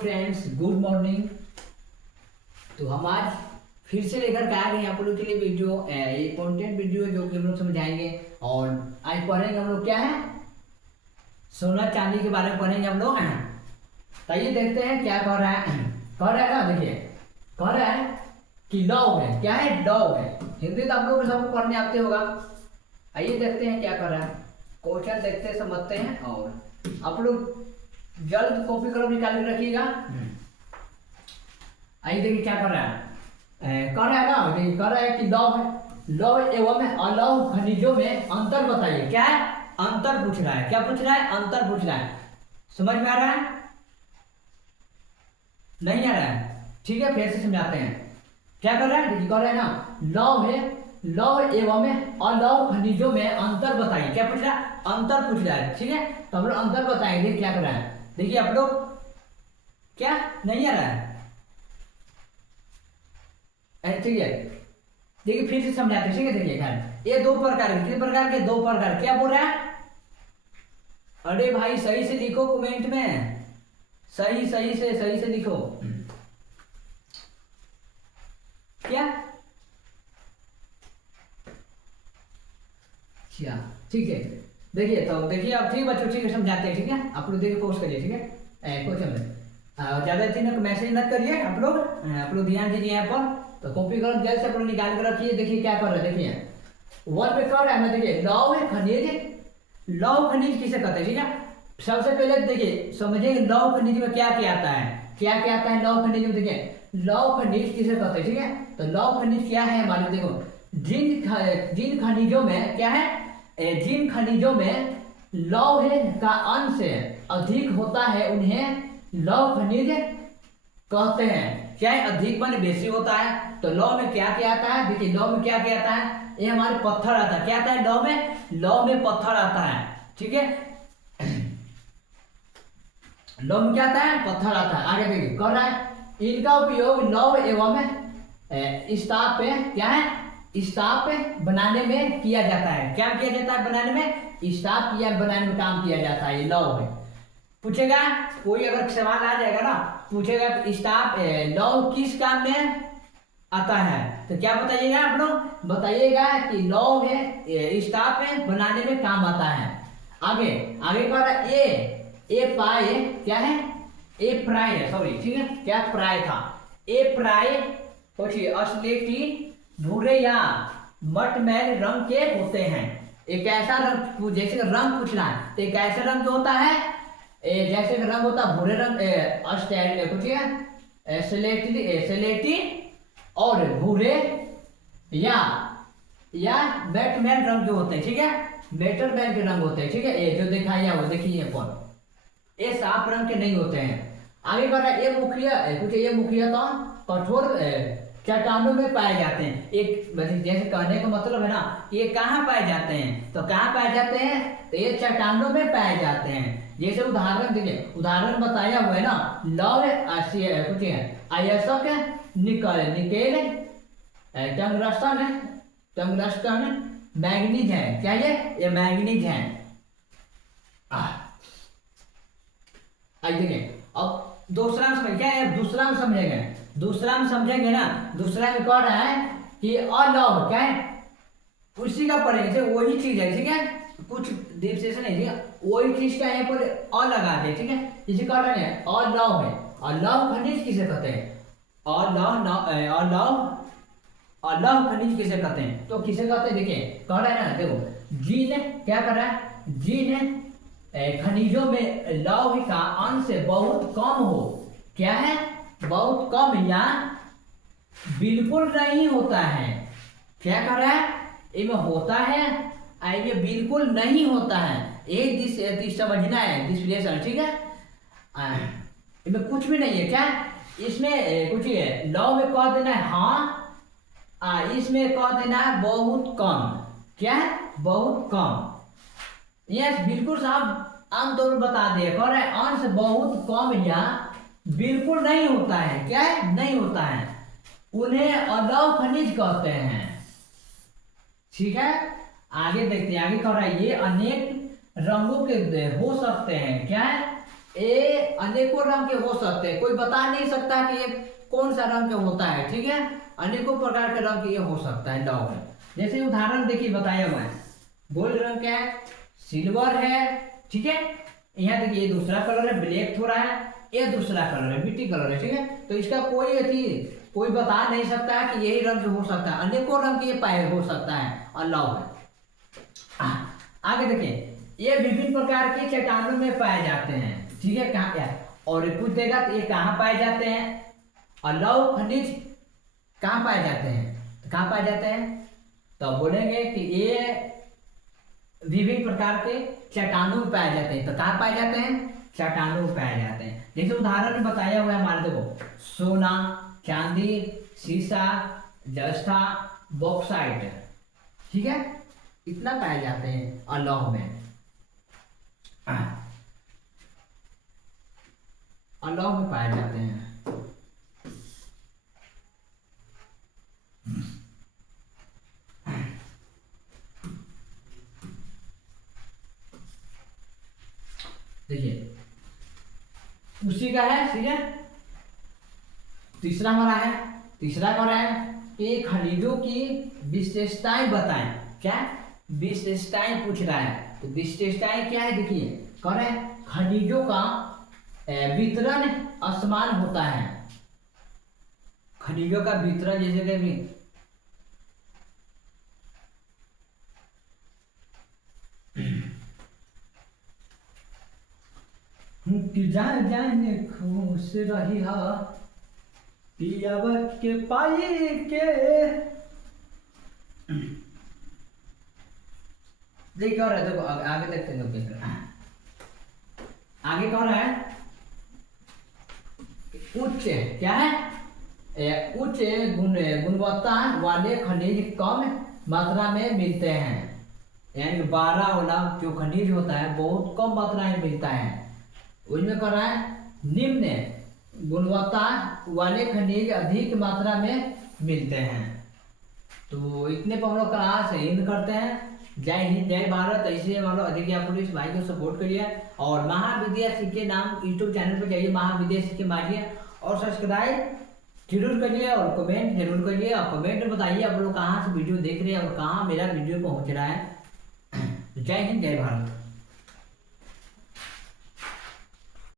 Friends, good morning. तो हम आज फिर से लेकर के आ गए आप लोग के लिए वीडियो, इंपॉर्टेंट वीडियो जो कि हम लोग समझाएंगे। और आज पढ़ेंगे हम लोग क्या है, सोना चांदी के बारे में पढ़ेंगे हम लोग। तो ये देखते हैं क्या कह रहा है। कह रहा है ना, देखिए कह रहा है कि लव है, क्या है, लव है। हिंदी तो आप लोग सबको पढ़ने आते होगा। आइए देखते हैं क्या कर रहा है, क्वेश्चन देखते हैं, समझते हैं। और आप लोग जल्द कॉपी कलम निकाल के रखिएगा। आइए देखिए क्या कर रहा है। कर रहा है ना, देखिए कर रहा है कि लव एवं अलव खनिजों में अंतर बताइए। क्या है, अंतर पूछ रहा है। क्या पूछ रहा है, अंतर पूछ रहा है। समझ में आ रहा है, नहीं आ रहा है? ठीक है, फिर से समझाते हैं। क्या कर रहा है, देखिए कर रहा है ना, लव एवं अलव खनिजों में अंतर बताइए। क्या पूछ रहा है, अंतर पूछ रहा है। ठीक है, तो हम लोग अंतर बताएंगे। क्या कर रहा है, देखिए आप लोग, क्या नहीं आ रहा है, ठीक है। देखिए फिर से समझाते हैं। ठीक है, देखिए खैर ये दो प्रकार के, कितने प्रकार के, दो प्रकार। क्या बोल रहा है, अरे भाई सही से लिखो कमेंट में, सही से लिखो। क्या, अच्छा ठीक है। देखिए तो देखिए आप, ठीक बच्चों, ठीक है समझाते हैं। ठीक है, आप लोग देखिए पोस्ट करिए। ठीक है, क्वेश्चन में ज़्यादा दिन मैसेज मत करिए आप लोग ध्यान दीजिए यहाँ पर। तो कॉपी करो जल्द से आप लोग निकाल कर रखिए। देखिए क्या कर रहे हैं, देखिए वन पे कर रहा है ना। देखिए लौह खनिज किसे कहते हैं। ठीक है, सबसे पहले देखिए समझिए लौह खनिज में क्या क्या आता है, क्या क्या आता है लौह खनिज में। देखिए लौह खनिज किसे कहते हैं। ठीक है, तो लौह खनिज क्या है हमारे, देखो जिन खनिजों में क्या है, जिन खनिजों में लौह का अंश अधिक होता है उन्हें लौह खनिज कहते हैं। क्या है, अधिक माने बेसी होता है। तो लौह में क्या क्या आता है, देखिए लौह में क्या क्या आता है, ये हमारे पत्थर आता है। क्या आता है लौह में पत्थर आता है। ठीक है, लौह में क्या आता है, पत्थर आता है। आगे देखिए कर रहा है, इनका उपयोग लौह एवं इस्पात क्या है, इस्पात बनाने में किया जाता है। क्या किया जाता है, बनाने में, इस्पात बनाने में काम किया जाता है। ये लौह है। पूछेगा कोई, अगर सवाल आ जाएगा ना, पूछेगा इस्पात लौह किस काम में आता है, तो क्या बताइएगा आप लोग, बताइएगा कि लौह इस्पात बनाने में काम आता है। आगे आगे कह रहा है ए प्राय, क्या है, ए प्राय है, सॉरी, ठीक है, क्या प्राय था, ए प्राय सोचिए अस्लेटी भूरे या मटमैल रंग के होते हैं। एक ऐसा रंग, जैसे रंग पूछना है तो एक ऐसा रंग जो होता है, जैसे रंग होता है भूरे रंग, पूछिए स्लेटी और भूरे या मेटमैल रंग जो होते हैं। ठीक है, मेटलमैल के रंग होते हैं। ठीक है, ये जो दिखाया वो देखिए पर, ये साफ रंग के नहीं होते हैं। आगे कर रहा है, ये मुखिया तो कठोर चट्टानों में पाए जाते हैं। एक जैसे कहने का मतलब है ना, ये कहाँ पाए जाते हैं, तो कहाँ पाए जाते हैं, तो ये चट्टानों में पाए जाते हैं। जैसे उदाहरण देखिए, उदाहरण बताया हुआ है ना, लौह अयस्क निकेल टंगस्टन मैग्नीज है। क्या ये मैग्नीज है। आइए अब दूसरा में समझ, क्या है, दूसरा में समझेंगे, दूसरा में समझेंगे ना। दूसरा में कह रहा है कि अलौह, क्या है, उसी का पढ़ेंगे, वही चीज है। ठीक है, कुछ डिफरेंशिएशन नहीं, ठीक है, वही चीज का यहाँ पर अ लगा दे। ठीक है, इसी कह रहे हैं अलौह है। अलौह खनिज किसे कहते हैं, अलौह खनिज किसे कहते हैं, तो किसे कहते हैं, देखिए कह रहा है ना, देखो जिन, क्या कर रहा है, जिन खनिजों में लौह का अंश बहुत कम हो, क्या है, बहुत कम या बिल्कुल नहीं होता है। क्या कर रहा है, इनमें होता है, ये बिल्कुल नहीं होता है। एक समझना है डिस्प्लेशन। ठीक है, इनमें कुछ भी नहीं है। क्या इसमें कुछ है, लौह में कह देना है हाँ, इसमें कह देना है बहुत कम। क्या है, बहुत कम। यस, बिल्कुल साहब आमतौर पर बता दिए, कह रहे हैं अंश बहुत कम या बिल्कुल नहीं होता है। क्या है, नहीं होता है, उन्हें अलौह खनिज कहते हैं। ठीक है, आगे देखते हैं। आगे कह रहा है, ये अनेक रंगों के हो सकते हैं। क्या है, ये अनेकों रंग के हो सकते हैं, कोई बता नहीं सकता कि ये कौन सा रंग के होता है, ठीक है। अनेकों प्रकार के रंग के ये हो सकता है लौ में। जैसे उदाहरण देखिए बताया हुआ है, गोल्ड रंग क्या है, सिल्वर है, ठीक है। यहाँ देखिए ये दूसरा कलर है, ब्लैक थोड़ा है, ये दूसरा कलर है, मिट्टी कलर है, ठीक है। तो इसका कोई बता नहीं सकता है कि यही रंग हो सकता है, अनेकों रंग के ये पाए हो सकता है अलाउ है। आगे देखिए, ये विभिन्न प्रकार के चट्टानों में पाए जाते हैं, ठीक है। कहाँ क्या और पूछ देगा तो ये कहाँ पाए जाते हैं, अलाउ खनिज कहाँ पाए जाते हैं, तो कहाँ पाए जाते हैं, तो बोलेंगे कि ये विभिन्न प्रकार के चट्टानों में पाए जाते हैं। तो कहाँ पाए जाते हैं, चट्टानों में पाए जाते हैं। जैसे उदाहरण में बताया हुआ है हमारे, देखो सोना, चांदी, सीसा, जस्ता, बॉक्साइट, ठीक है, इतना पाए जाते हैं अल्लाह में, अल्लाह में पाए जाते हैं। देखिए उसी का है, ठीक है। तीसरा हमारा है कि खनिजों की विशेषताएं बताएं। क्या विशेषताएं पूछ रहा है, तो विशेषताएं क्या है, देखिए कह रहे हैं खनिजों का वितरण असमान होता है। खनिजों का वितरण जैसे कि जाने खुश रही पियावा के पाई के। देखिए और देखो आगे देखते हैं, आगे कौन है, उच्च क्या है, उच्च गुणवत्ता वाले खनिज कम मात्रा में मिलते हैं, यानी 12 वाला जो खनिज होता है बहुत कम मात्रा में मिलता है। उसमें कह रहा है निम्न गुणवत्ता वाले खनिज अधिक मात्रा में मिलते हैं। तो इतने पर हम लोग क्लास एंड करते हैं। जय हिंद, जय भारत। ऐसे हम लोग अधिक या पुलिस भाई को सपोर्ट करिए और महाविद्या सीखे नाम यूट्यूब चैनल पर जाइए, महाविद्या सीखे मारिए और सब्सक्राइब जरूर करिए और कमेंट जरूर करिए। और कमेंट में बताइए आप लोग कहाँ से वीडियो देख रहे हैं और कहाँ मेरा वीडियो पहुँच रहा है। जय हिंद, जय भारत।